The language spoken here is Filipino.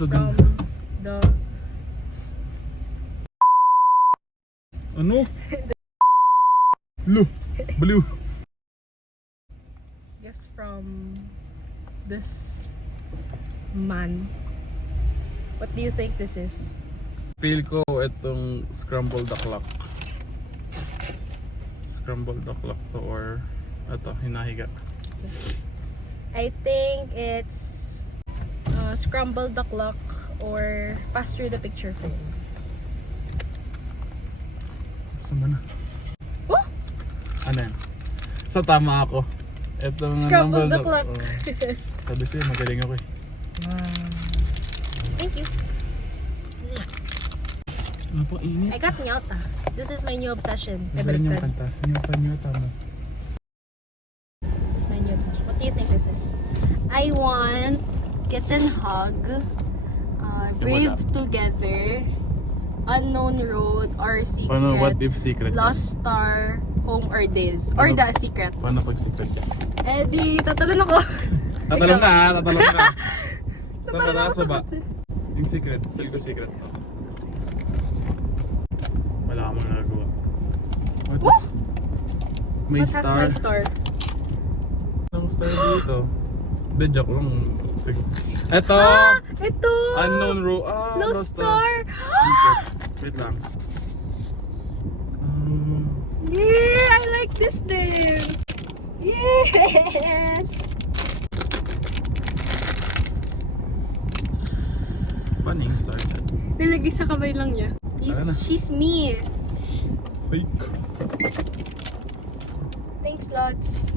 Sa from ganda. the Ano? Blue. Blue. gift from this man. What do you think this is? Feel ko itong scrambled the clock. Scrambled the clock to or ito, hinahiga. I think it's scramble the clock or pass through the picture frame. Saan ba na? Oh! Ano yan? Sa tama ako. Itong Scramble the number- clock. Sabi sa'yo, magaling ako eh. Thank you. Ano pang init? I got nyota. This is my new obsession. Magaling yung Baliktad. kanta. Saan yung panyota mo? This is my new obsession. What do you think this is? I want kitten hug, brave together, unknown road or secret, Paano, what if secret? lost star, home or days, or Paano- the secret. Paano pag secret yan? Eh di, tatalon ako. Tatalong ka ha, tatalong ka. Sa Tatalon ako mataas sa ba? kotse. Yung secret, feel ko secret to. Wala ka mong nagagawa. What? What? May What has star. my star? Ang star dito. Hindi, joke lang. Sige. Eto! Ito! Unknown row. Lost star! Secret. Wait lang. Yeah! I like this din! Yes! Paano yung star dyan? Nilagay sa kamay lang niya. Tara na. She's me. Fake. Thanks, Lods.